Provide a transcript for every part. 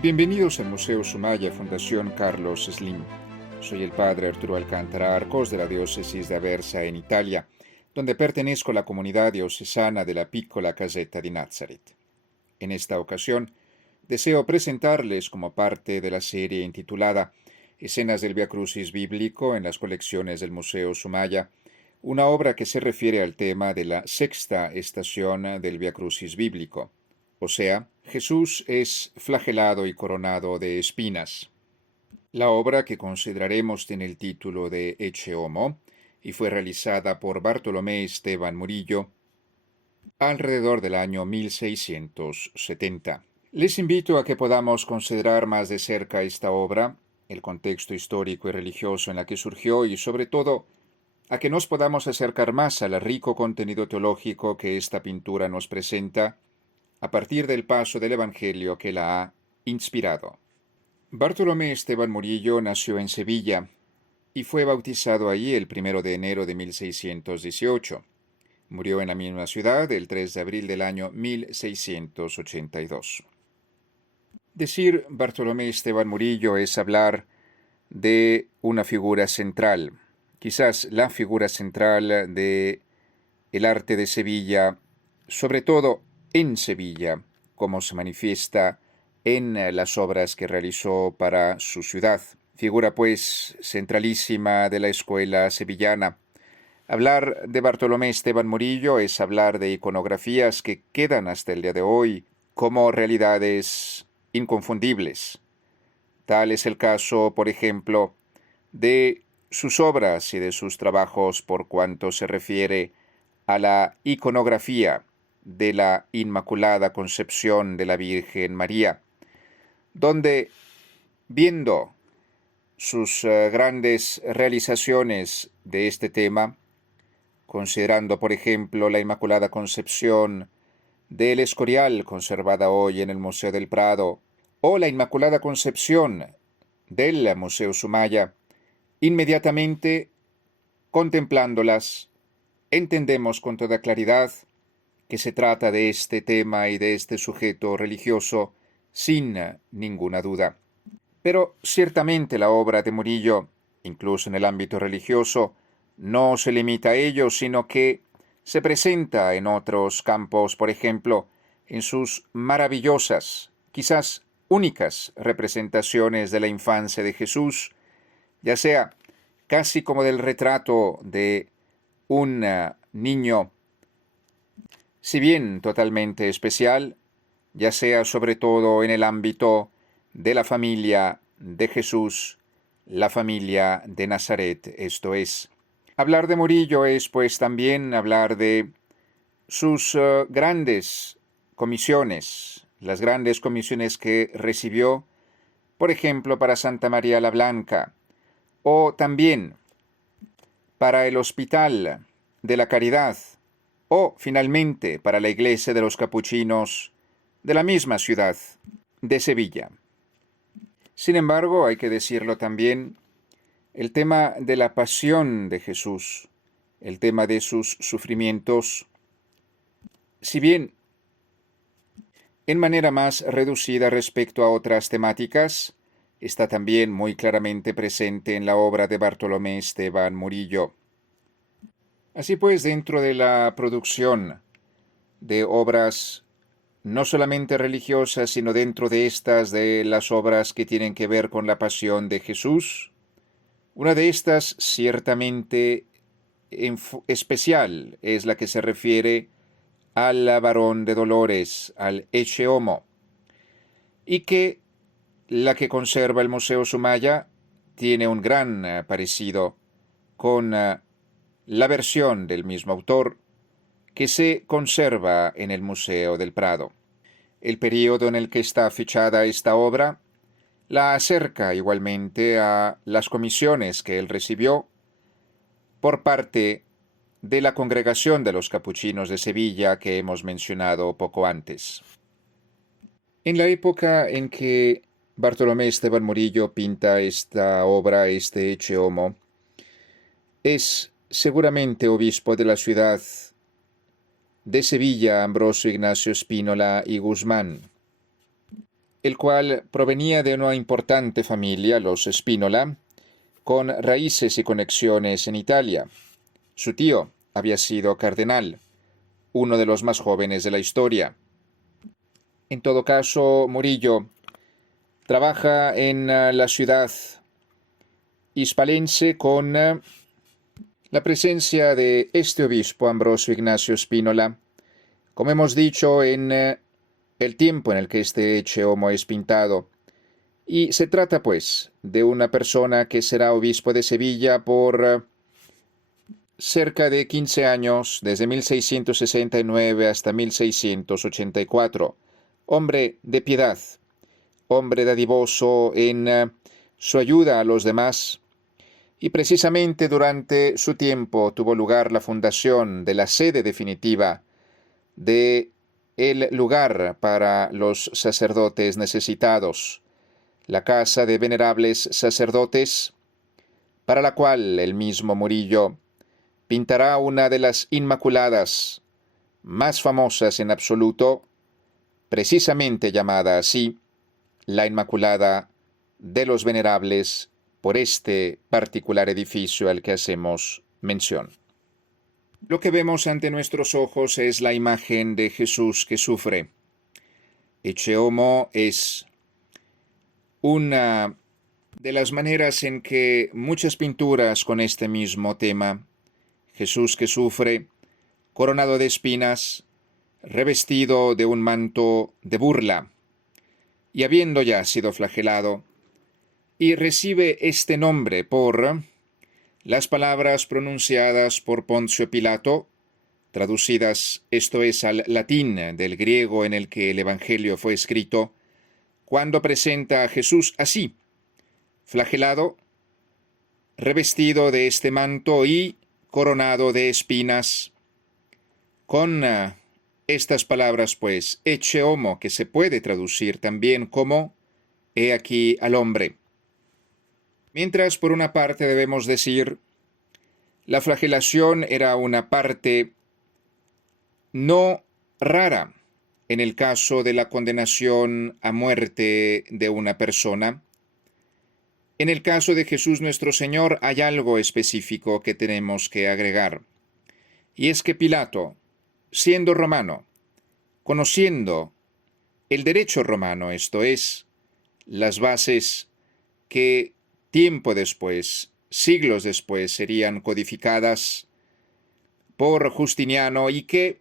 Bienvenidos al Museo Sumaya Fundación Carlos Slim. Soy el padre Arturo Alcántara Arcos de la diócesis de Aversa en Italia, donde pertenezco a la comunidad diocesana de la Piccola Casetta di Nazareth. En esta ocasión, deseo presentarles como parte de la serie intitulada Escenas del Via Crucis bíblico en las colecciones del Museo Sumaya, una obra que se refiere al tema de la sexta estación del Via Crucis bíblico, o sea, Jesús es flagelado y coronado de espinas. La obra que consideraremos tiene el título de Ecce Homo y fue realizada por Bartolomé Esteban Murillo alrededor del año 1670. Les invito a que podamos considerar más de cerca esta obra, el contexto histórico y religioso en la que surgió y, sobre todo, a que nos podamos acercar más al rico contenido teológico que esta pintura nos presenta a partir del paso del Evangelio que la ha inspirado. Bartolomé Esteban Murillo nació en Sevilla y fue bautizado allí el 1 de enero de 1618. Murió en la misma ciudad el 3 de abril del año 1682. Decir Bartolomé Esteban Murillo es hablar de una figura central, quizás la figura central de el arte de Sevilla, sobre todo en Sevilla, como se manifiesta en las obras que realizó para su ciudad. Figura, pues, centralísima de la escuela sevillana. Hablar de Bartolomé Esteban Murillo es hablar de iconografías que quedan hasta el día de hoy como realidades inconfundibles. Tal es el caso, por ejemplo, de sus obras y de sus trabajos por cuanto se refiere a la iconografía de la Inmaculada Concepción de la Virgen María, donde, viendo sus grandes realizaciones de este tema, considerando, por ejemplo, la Inmaculada Concepción del Escorial, conservada hoy en el Museo del Prado, o la Inmaculada Concepción del Museo Sumaya, inmediatamente, contemplándolas, entendemos con toda claridad que se trata de este tema y de este sujeto religioso sin ninguna duda. Pero ciertamente la obra de Murillo, incluso en el ámbito religioso, no se limita a ello, sino que se presenta en otros campos, por ejemplo, en sus maravillosas, quizás únicas representaciones de la infancia de Jesús, ya sea casi como del retrato de un niño, si bien totalmente especial, ya sea sobre todo en el ámbito de la familia de Jesús, la familia de Nazaret, esto es. Hablar de Murillo es pues también hablar de sus grandes comisiones, las grandes comisiones que recibió, por ejemplo, para Santa María la Blanca, o también para el Hospital de la Caridad, o finalmente para la Iglesia de los Capuchinos de la misma ciudad de Sevilla. Sin embargo, hay que decirlo también, el tema de la pasión de Jesús, el tema de sus sufrimientos, si bien en manera más reducida respecto a otras temáticas, está también muy claramente presente en la obra de Bartolomé Esteban Murillo. Así pues, dentro de la producción de obras no solamente religiosas, sino dentro de estas de las obras que tienen que ver con la pasión de Jesús, una de estas ciertamente especial es la que se refiere al varón de dolores, al Ecce Homo, y que la que conserva el Museo Sumaya tiene un gran parecido con la versión del mismo autor que se conserva en el Museo del Prado. El período en el que está fichada esta obra la acerca igualmente a las comisiones que él recibió por parte de la Congregación de los Capuchinos de Sevilla que hemos mencionado poco antes. En la época en que Bartolomé Esteban Murillo pinta esta obra, este Ecce Homo, es seguramente obispo de la ciudad de Sevilla Ambrosio Ignacio Spínola y Guzmán. el cual provenía de una importante familia, los Spínola, con raíces y conexiones en Italia. Su tío había sido cardenal, uno de los más jóvenes de la historia. En todo caso, Murillo trabaja en la ciudad hispalense con la presencia de este obispo, Ambrosio Ignacio Spínola, como hemos dicho, en el tiempo en el que este Ecce Homo es pintado. Y se trata, pues, de una persona que será obispo de Sevilla por cerca de 15 años, desde 1669 hasta 1684. Hombre de piedad, hombre dadivoso en su ayuda a los demás, y precisamente durante su tiempo tuvo lugar la fundación de la sede definitiva de el lugar para los sacerdotes necesitados, la Casa de Venerables Sacerdotes, para la cual el mismo Murillo pintará una de las Inmaculadas más famosas en absoluto, precisamente llamada así, la Inmaculada de los Venerables, por este particular edificio al que hacemos mención. Lo que vemos ante nuestros ojos es la imagen de Jesús que sufre. Ecce Homo es una de las maneras en que muchas pinturas con este mismo tema, Jesús que sufre, coronado de espinas, revestido de un manto de burla, y habiendo ya sido flagelado, y recibe este nombre por las palabras pronunciadas por Poncio Pilato, traducidas, esto es, al latín del griego en el que el Evangelio fue escrito, cuando presenta a Jesús así, flagelado, revestido de este manto y coronado de espinas, con estas palabras, pues, ecce homo, que se puede traducir también como he aquí al hombre. Mientras, por una parte, debemos decir, la flagelación era una parte no rara en el caso de la condenación a muerte de una persona. En el caso de Jesús nuestro Señor hay algo específico que tenemos que agregar, y es que Pilato, siendo romano, conociendo el derecho romano, esto es, las bases que tiempo después, siglos después, serían codificadas por Justiniano y que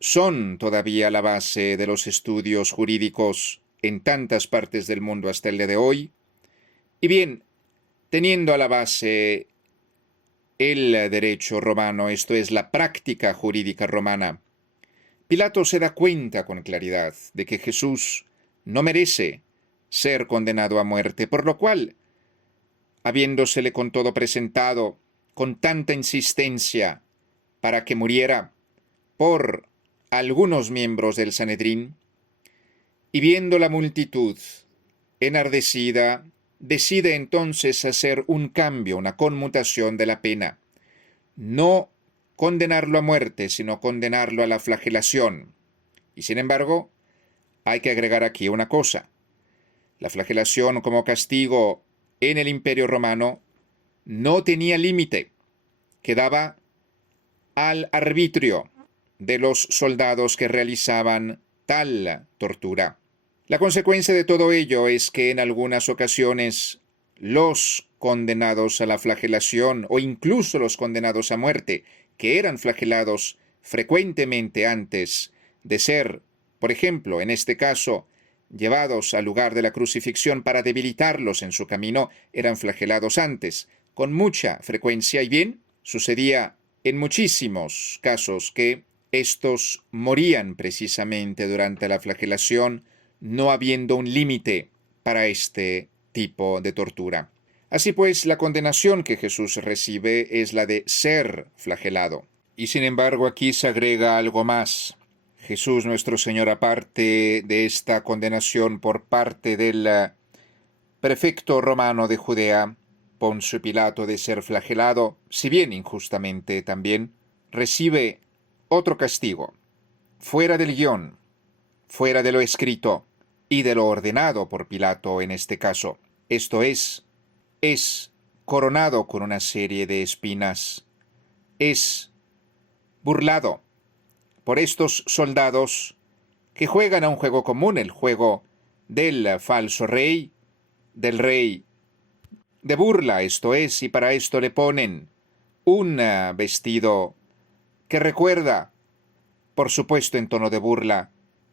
son todavía la base de los estudios jurídicos en tantas partes del mundo hasta el día de hoy. Y bien, teniendo a la base el derecho romano, esto es, la práctica jurídica romana, Pilato se da cuenta con claridad de que Jesús no merece ser condenado a muerte, por lo cual, habiéndosele con todo presentado, con tanta insistencia, para que muriera por algunos miembros del Sanedrín, y viendo la multitud enardecida, decide entonces hacer un cambio, una conmutación de la pena. No condenarlo a muerte, sino condenarlo a la flagelación. Y sin embargo, hay que agregar aquí una cosa. La flagelación como castigo en el Imperio Romano no tenía límite, quedaba al arbitrio de los soldados que realizaban tal tortura. La consecuencia de todo ello es que en algunas ocasiones los condenados a la flagelación o incluso los condenados a muerte, que eran flagelados frecuentemente antes de ser, por ejemplo, en este caso, llevados al lugar de la crucifixión para debilitarlos en su camino, eran flagelados antes, con mucha frecuencia, y bien, sucedía en muchísimos casos que estos morían precisamente durante la flagelación, no habiendo un límite para este tipo de tortura. Así pues, la condenación que Jesús recibe es la de ser flagelado. Y sin embargo, aquí se agrega algo más. Jesús nuestro Señor, aparte de esta condenación por parte del prefecto romano de Judea, Poncio Pilato, de ser flagelado, si bien injustamente también, recibe otro castigo, fuera del guión, fuera de lo escrito, y de lo ordenado por Pilato en este caso. Esto es coronado con una serie de espinas, es burlado por estos soldados que juegan a un juego común, el juego del falso rey, del rey de burla, esto es, y para esto le ponen un vestido que recuerda, por supuesto en tono de burla,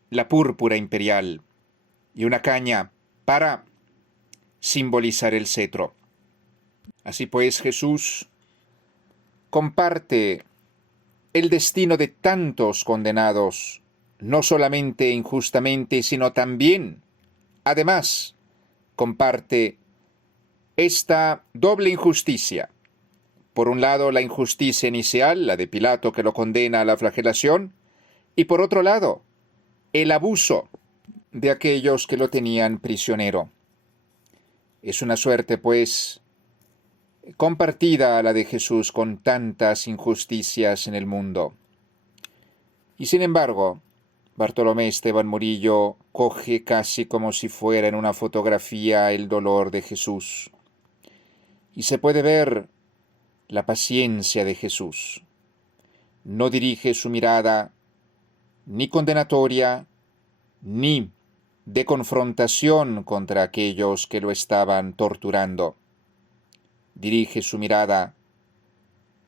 la púrpura imperial y una caña para simbolizar el cetro. Así pues, Jesús comparte el destino de tantos condenados, no solamente injustamente, sino también, además, comparte esta doble injusticia. Por un lado, la injusticia inicial, la de Pilato que lo condena a la flagelación, y por otro lado, el abuso de aquellos que lo tenían prisionero. Es una suerte, pues, compartida la de Jesús con tantas injusticias en el mundo. Y sin embargo, Bartolomé Esteban Murillo coge casi como si fuera en una fotografía el dolor de Jesús. Y se puede ver la paciencia de Jesús. No dirige su mirada ni condenatoria, ni de confrontación contra aquellos que lo estaban torturando. Dirige su mirada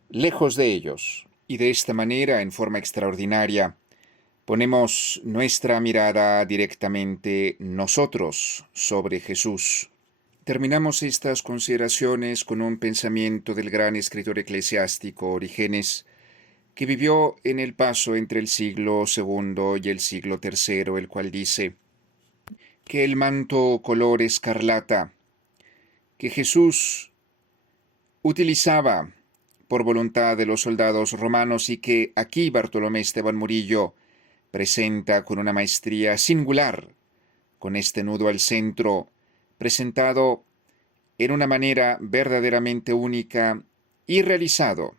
lejos de ellos. Y de esta manera, en forma extraordinaria, ponemos nuestra mirada directamente nosotros sobre Jesús. Terminamos estas consideraciones con un pensamiento del gran escritor eclesiástico Orígenes, que vivió en el paso entre el siglo II y el siglo III, el cual dice que el manto color escarlata que Jesús utilizaba por voluntad de los soldados romanos y que aquí Bartolomé Esteban Murillo presenta con una maestría singular, con este nudo al centro, presentado en una manera verdaderamente única y realizado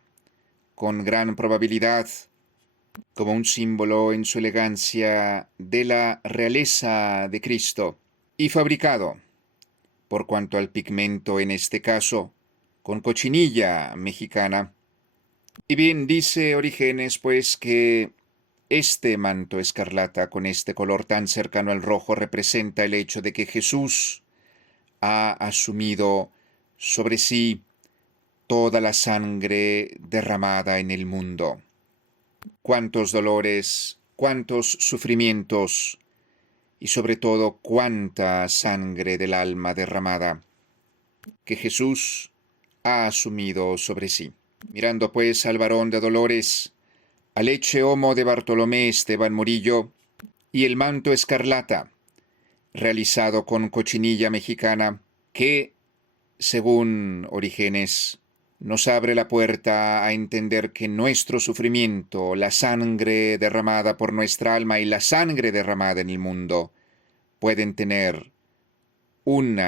con gran probabilidad como un símbolo en su elegancia de la realeza de Cristo y fabricado, por cuanto al pigmento en este caso, con cochinilla mexicana. Y bien dice Orígenes, pues, que este manto escarlata con este color tan cercano al rojo representa el hecho de que Jesús ha asumido sobre sí toda la sangre derramada en el mundo. Cuántos dolores, cuántos sufrimientos y sobre todo cuánta sangre del alma derramada que Jesús ha asumido sobre sí. Mirando pues al varón de dolores, al ecce homo de Bartolomé Esteban Murillo y el manto escarlata, realizado con cochinilla mexicana, que, según Orígenes, nos abre la puerta a entender que nuestro sufrimiento, la sangre derramada por nuestra alma y la sangre derramada en el mundo, pueden tener un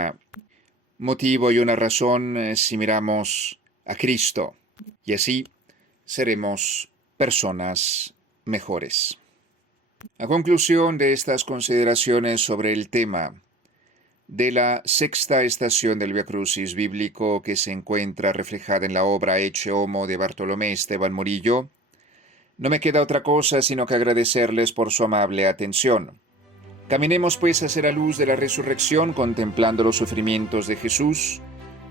motivo y una razón si miramos a Cristo, y así seremos personas mejores. A conclusión de estas consideraciones sobre el tema de la sexta estación del Vía Crucis bíblico que se encuentra reflejada en la obra Ecce Homo de Bartolomé Esteban Murillo, no me queda otra cosa sino que agradecerles por su amable atención. Caminemos pues hacia la luz de la resurrección contemplando los sufrimientos de Jesús,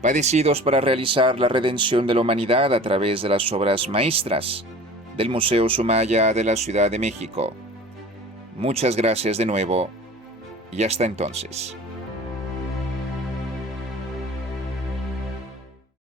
padecidos para realizar la redención de la humanidad a través de las obras maestras del Museo Sumaya de la Ciudad de México. Muchas gracias de nuevo y hasta entonces.